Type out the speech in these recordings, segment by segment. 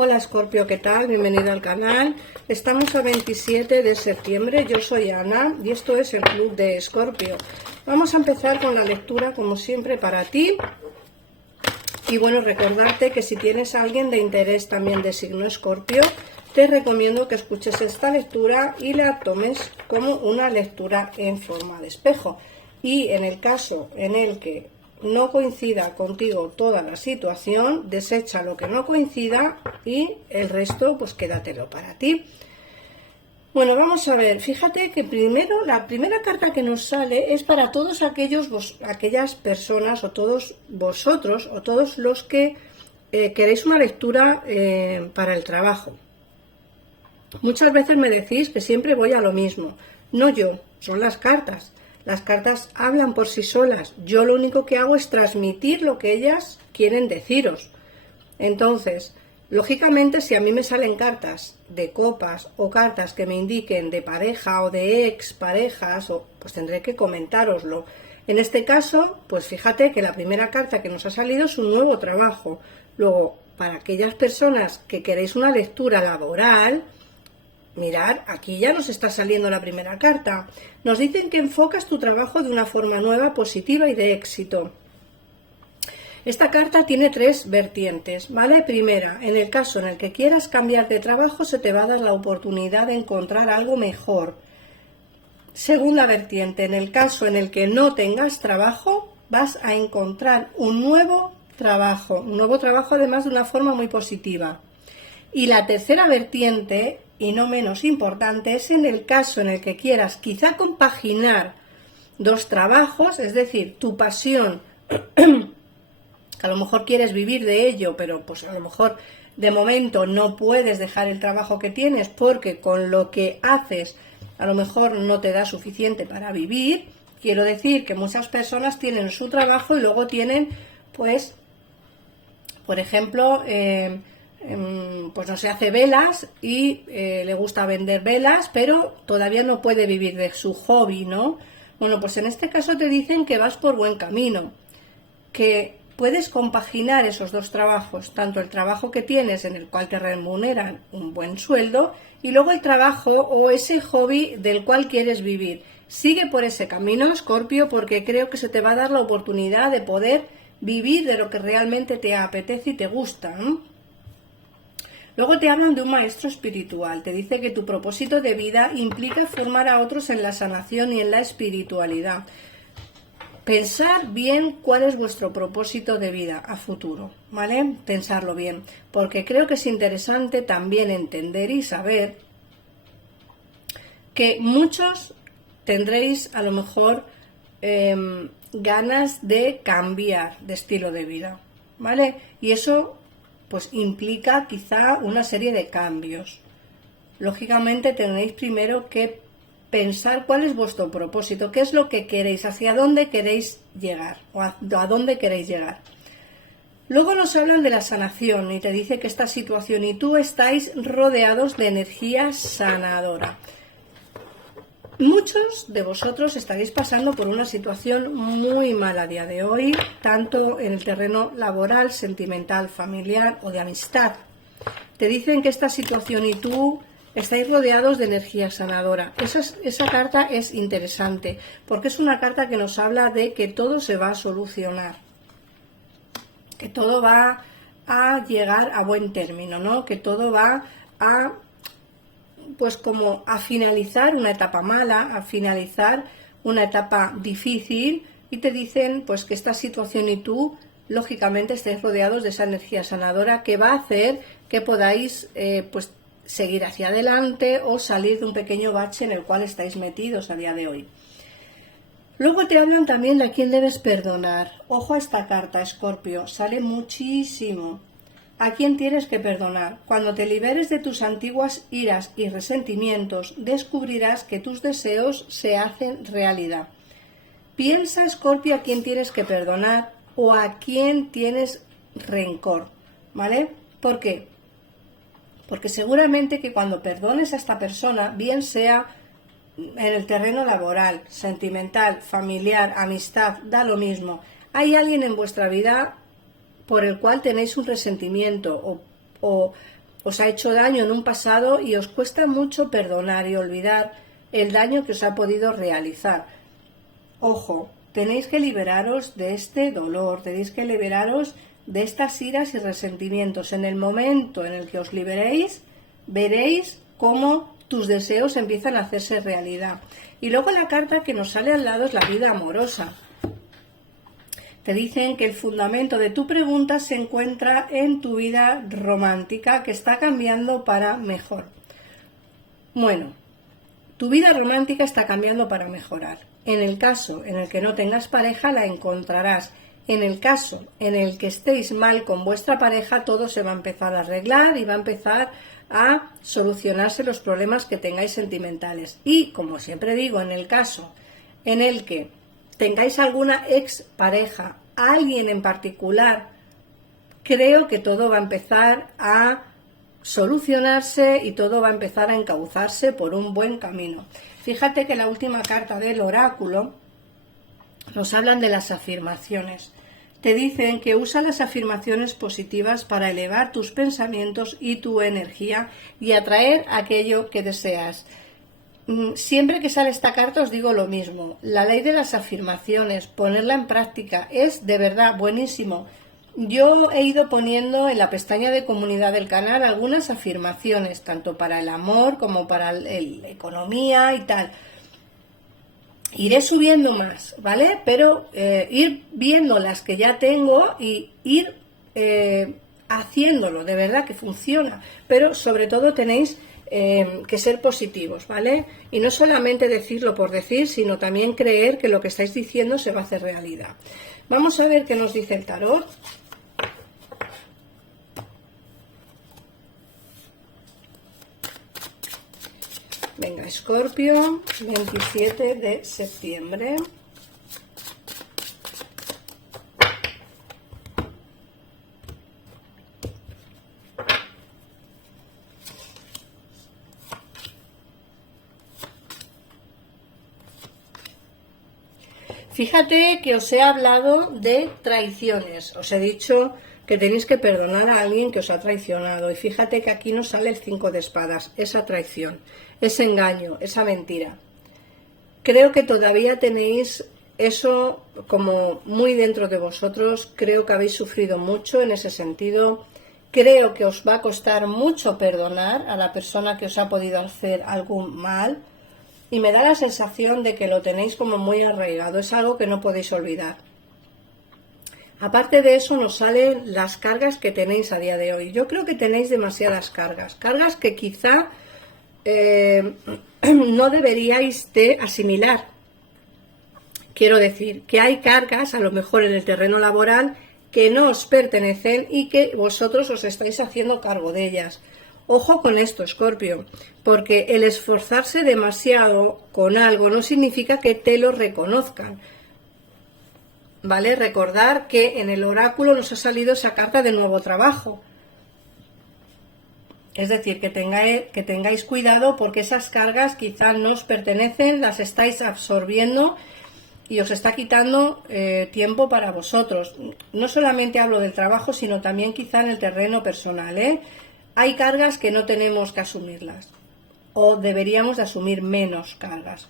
Hola Escorpio, ¿qué tal? Bienvenido al canal. Estamos a 27 de septiembre, yo soy Ana y esto es el Club de Escorpio. Vamos a empezar con la lectura como siempre para ti. Y bueno, recordarte que si tienes a alguien de interés también de signo Escorpio, te recomiendo que escuches esta lectura y la tomes como una lectura en forma de espejo. Y en el caso en el que no coincida contigo toda la situación, desecha lo que no coincida y el resto pues quédatelo para ti. Bueno, vamos a ver, fíjate que primero la primera carta que nos sale es para todos aquellas personas o todos vosotros o todos los que queréis una lectura para el trabajo. Muchas veces me decís que siempre voy a lo mismo. No yo, son las cartas. Las cartas hablan por sí solas. Yo lo único que hago es transmitir lo que ellas quieren deciros. Entonces, lógicamente, si a mí me salen cartas de copas o cartas que me indiquen de pareja o de ex parejas, pues tendré que comentároslo. En este caso, pues fíjate que la primera carta que nos ha salido es un nuevo trabajo. Luego, para aquellas personas que queréis una lectura laboral, mirad, aquí ya nos está saliendo la primera carta. Nos dicen que enfocas tu trabajo de una forma nueva, positiva y de éxito. Esta carta tiene tres vertientes, ¿vale? Primera, en el caso en el que quieras cambiar de trabajo, se te va a dar la oportunidad de encontrar algo mejor. Segunda vertiente, en el caso en el que no tengas trabajo, vas a encontrar un nuevo trabajo además de una forma muy positiva. Y la tercera vertiente, y no menos importante, es en el caso en el que quieras quizá compaginar dos trabajos, es decir, tu pasión, que a lo mejor quieres vivir de ello, pero pues a lo mejor de momento no puedes dejar el trabajo que tienes porque con lo que haces a lo mejor no te da suficiente para vivir. Quiero decir que muchas personas tienen su trabajo y luego tienen, pues, por ejemplo, pues no sé, hace velas y le gusta vender velas, pero todavía no puede vivir de su hobby, ¿no? Bueno, pues en este caso te dicen que vas por buen camino, que puedes compaginar esos dos trabajos, tanto el trabajo que tienes en el cual te remuneran un buen sueldo y luego el trabajo o ese hobby del cual quieres vivir. Sigue por ese camino, Escorpio, porque creo que se te va a dar la oportunidad de poder vivir de lo que realmente te apetece y te gusta, ¿no? Luego te hablan de un maestro espiritual, te dice que tu propósito de vida implica formar a otros en la sanación y en la espiritualidad. Pensar bien cuál es vuestro propósito de vida a futuro, ¿vale? Pensarlo bien, porque creo que es interesante también entender y saber que muchos tendréis a lo mejor ganas de cambiar de estilo de vida, ¿vale? Y eso pues implica quizá una serie de cambios. Lógicamente tenéis primero que pensar cuál es vuestro propósito, qué es lo que queréis, hacia dónde queréis llegar o a dónde queréis llegar. Luego nos hablan de la sanación y te dice que esta situación y tú estáis rodeados de energía sanadora. Muchos de vosotros estaréis pasando por una situación muy mala a día de hoy, tanto en el terreno laboral, sentimental, familiar o de amistad. Te dicen que esta situación y tú estáis rodeados de energía sanadora. Esa carta es interesante porque es una carta que nos habla de que todo se va a solucionar, que todo va a llegar a buen término, ¿no? Que todo va a, pues como a finalizar una etapa mala, a finalizar una etapa difícil, y te dicen pues que esta situación y tú lógicamente estéis rodeados de esa energía sanadora que va a hacer que podáis pues seguir hacia adelante o salir de un pequeño bache en el cual estáis metidos a día de hoy. Luego te hablan también de a quién debes perdonar. Ojo a esta carta, Escorpio, sale muchísimo. ¿A quién tienes que perdonar? Cuando te liberes de tus antiguas iras y resentimientos, descubrirás que tus deseos se hacen realidad. Piensa, Escorpio, a quién tienes que perdonar o a quién tienes rencor, ¿vale? ¿Por qué? Porque seguramente que cuando perdones a esta persona, bien sea en el terreno laboral, sentimental, familiar, amistad, da lo mismo, hay alguien en vuestra vida por el cual tenéis un resentimiento o os ha hecho daño en un pasado y os cuesta mucho perdonar y olvidar el daño que os ha podido realizar. Ojo, tenéis que liberaros de este dolor, tenéis que liberaros de estas iras y resentimientos. En el momento en el que os liberéis, veréis cómo tus deseos empiezan a hacerse realidad. Y luego la carta que nos sale al lado es la vida amorosa. Te dicen que el fundamento de tu pregunta se encuentra en tu vida romántica, que está cambiando para mejor. Bueno, tu vida romántica está cambiando para mejorar. En el caso en el que no tengas pareja, la encontrarás. En el caso en el que estéis mal con vuestra pareja, todo se va a empezar a arreglar y va a empezar a solucionarse los problemas que tengáis sentimentales. Y, como siempre digo, en el caso en el que tengáis alguna ex pareja, alguien en particular, creo que todo va a empezar a solucionarse y todo va a empezar a encauzarse por un buen camino. Fíjate que la última carta del oráculo nos hablan de las afirmaciones. Te dicen que usa las afirmaciones positivas para elevar tus pensamientos y tu energía y atraer aquello que deseas. Siempre que sale esta carta os digo lo mismo. La ley de las afirmaciones, ponerla en práctica, es de verdad buenísimo. Yo he ido poniendo en la pestaña de comunidad del canal algunas afirmaciones, tanto para el amor como para la economía y tal. Iré subiendo más, ¿vale? Pero ir viendo las que ya tengo y ir haciéndolo, de verdad que funciona. Pero sobre todo tenéis que ser positivos, ¿vale? Y no solamente decirlo por decir, sino también creer que lo que estáis diciendo se va a hacer realidad. Vamos a ver qué nos dice el tarot. Venga, Escorpio, 27 de septiembre. Fíjate que os he hablado de traiciones, os he dicho que tenéis que perdonar a alguien que os ha traicionado y fíjate que aquí nos sale el 5 de espadas, esa traición, ese engaño, esa mentira. Creo que todavía tenéis eso como muy dentro de vosotros, creo que habéis sufrido mucho en ese sentido, creo que os va a costar mucho perdonar a la persona que os ha podido hacer algún mal. Y me da la sensación de que lo tenéis como muy arraigado, es algo que no podéis olvidar. Aparte de eso nos salen las cargas que tenéis a día de hoy. Yo creo que tenéis demasiadas cargas, cargas que quizá no deberíais de asimilar. Quiero decir que hay cargas, a lo mejor en el terreno laboral, que no os pertenecen y que vosotros os estáis haciendo cargo de ellas. Ojo con esto, Escorpio, porque el esforzarse demasiado con algo no significa que te lo reconozcan. ¿Vale? Recordar que en el oráculo nos ha salido esa carta de nuevo trabajo. Es decir, que tengáis cuidado porque esas cargas quizá no os pertenecen, las estáis absorbiendo y os está quitando tiempo para vosotros. No solamente hablo del trabajo, sino también quizá en el terreno personal, ¿eh? Hay cargas que no tenemos que asumirlas o deberíamos de asumir menos cargas.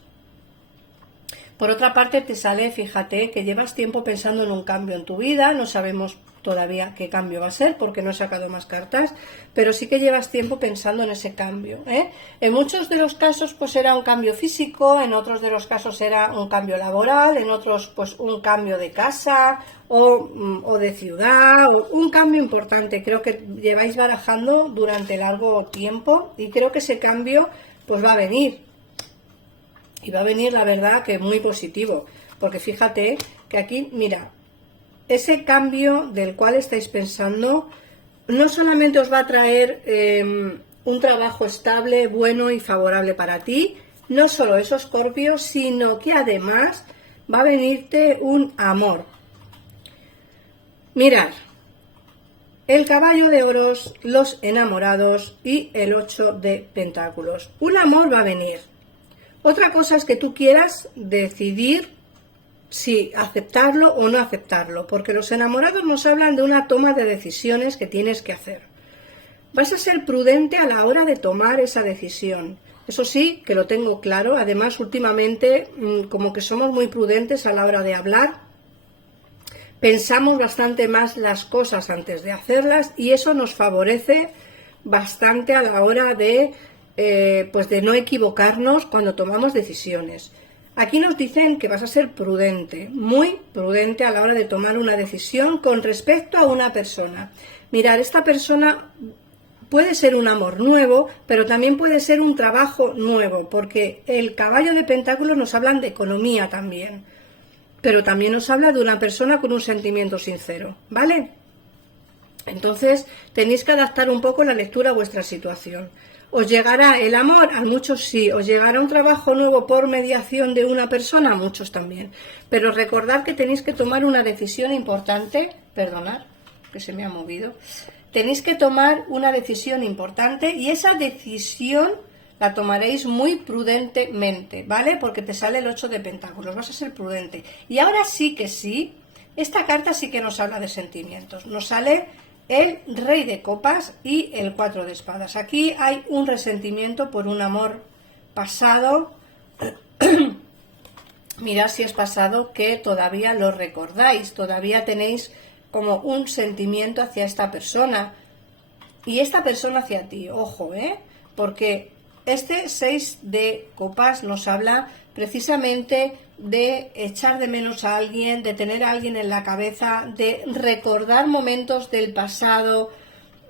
Por otra parte te sale, fíjate, que llevas tiempo pensando en un cambio en tu vida, no sabemos todavía qué cambio va a ser porque no he sacado más cartas, pero sí que llevas tiempo pensando en ese cambio, ¿eh? En muchos de los casos pues era un cambio físico, en otros de los casos era un cambio laboral, en otros pues un cambio de casa o de ciudad, o un cambio importante. Creo que lleváis barajando durante largo tiempo y creo que ese cambio pues va a venir. Y va a venir, la verdad, que muy positivo, porque fíjate que aquí, mira, ese cambio del cual estáis pensando no solamente os va a traer un trabajo estable, bueno y favorable para ti, no solo eso, Escorpio, sino que además va a venirte un amor. Mirad, el caballo de oros, los enamorados y el 8 de pentáculos. Un amor va a venir. Otra cosa es que tú quieras decidir si aceptarlo o no aceptarlo, porque los enamorados nos hablan de una toma de decisiones que tienes que hacer. Vas a ser prudente a la hora de tomar esa decisión. Eso sí, que lo tengo claro. Además, últimamente, como que somos muy prudentes a la hora de hablar. Pensamos bastante más las cosas antes de hacerlas y eso nos favorece bastante a la hora de, pues de no equivocarnos cuando tomamos decisiones. Aquí nos dicen que vas a ser prudente, muy prudente a la hora de tomar una decisión con respecto a una persona. Mirad, esta persona puede ser un amor nuevo, pero también puede ser un trabajo nuevo, porque el caballo de pentáculos nos hablan de economía también, pero también nos habla de una persona con un sentimiento sincero, ¿vale? Entonces tenéis que adaptar un poco la lectura a vuestra situación. ¿Os llegará el amor? A muchos sí. ¿Os llegará un trabajo nuevo por mediación de una persona? A muchos también. Pero recordad que tenéis que tomar una decisión importante. Perdonad, que se me ha movido. Tenéis que tomar una decisión importante y esa decisión la tomaréis muy prudentemente, ¿vale? Porque te sale el 8 de pentáculos, vas a ser prudente. Y ahora sí que sí, esta carta sí que nos habla de sentimientos. Nos sale el Rey de Copas y el 4 de Espadas. Aquí hay un resentimiento por un amor pasado. Mirad si es pasado que todavía lo recordáis, todavía tenéis como un sentimiento hacia esta persona y esta persona hacia ti, ojo, porque este 6 de copas nos habla precisamente de echar de menos a alguien, de tener a alguien en la cabeza, de recordar momentos del pasado,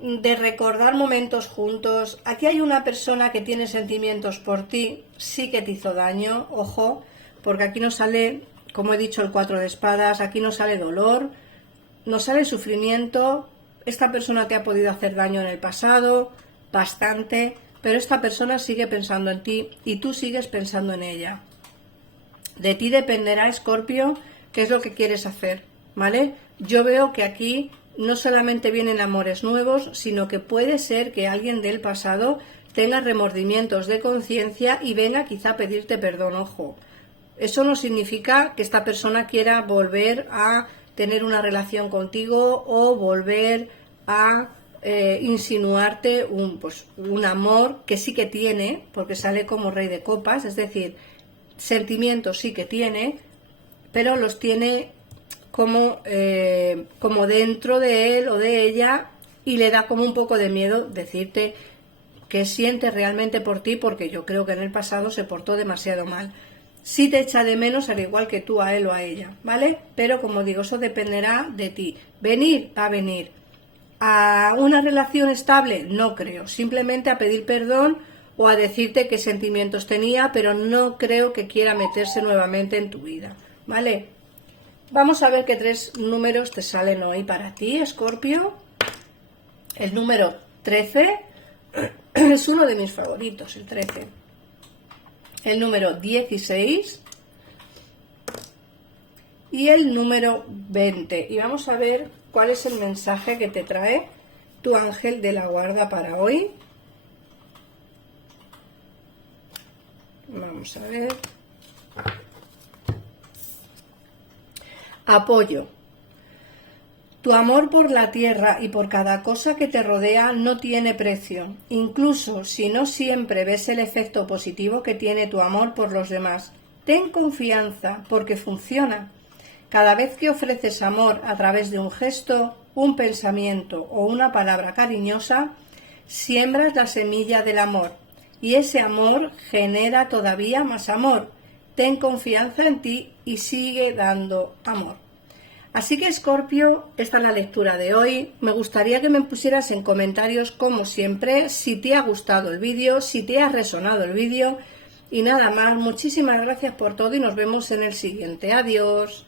de recordar momentos juntos. Aquí hay una persona que tiene sentimientos por ti, sí que te hizo daño, ojo, porque aquí nos sale, como he dicho, el 4 de espadas, aquí nos sale dolor, nos sale sufrimiento. Esta persona te ha podido hacer daño en el pasado, bastante, pero esta persona sigue pensando en ti y tú sigues pensando en ella. De ti dependerá, Escorpio, qué es lo que quieres hacer, ¿vale? Yo veo que aquí no solamente vienen amores nuevos, sino que puede ser que alguien del pasado tenga remordimientos de conciencia y venga quizá a pedirte perdón, ojo. Eso no significa que esta persona quiera volver a tener una relación contigo o volver a insinuarte un amor que sí que tiene, porque sale como Rey de Copas, es decir, sentimientos sí que tiene, pero los tiene como dentro de él o de ella y le da como un poco de miedo decirte que siente realmente por ti, porque yo creo que en el pasado se portó demasiado mal. Sí te echa de menos al igual que tú a él o a ella, ¿vale? Pero como digo, eso dependerá de ti. ¿Venir? Va a venir. ¿A una relación estable? No creo. Simplemente a pedir perdón o a decirte qué sentimientos tenía, pero no creo que quiera meterse nuevamente en tu vida, ¿vale? Vamos a ver qué 3 números te salen hoy para ti, Escorpio. El número 13 es uno de mis favoritos, el 13. El número 16 y el número 20. Y vamos a ver cuál es el mensaje que te trae tu ángel de la guarda para hoy. Vamos a ver. Apoyo. Tu amor por la tierra y por cada cosa que te rodea no tiene precio, incluso si no siempre ves el efecto positivo que tiene tu amor por los demás. Ten confianza, porque funciona. Cada vez que ofreces amor a través de un gesto, un pensamiento o una palabra cariñosa, siembras la semilla del amor, y ese amor genera todavía más amor. Ten confianza en ti y sigue dando amor. Así que, Escorpio, esta es la lectura de hoy. Me gustaría que me pusieras en comentarios, como siempre, si te ha gustado el vídeo, si te ha resonado el vídeo. Y nada más, muchísimas gracias por todo y nos vemos en el siguiente. Adiós.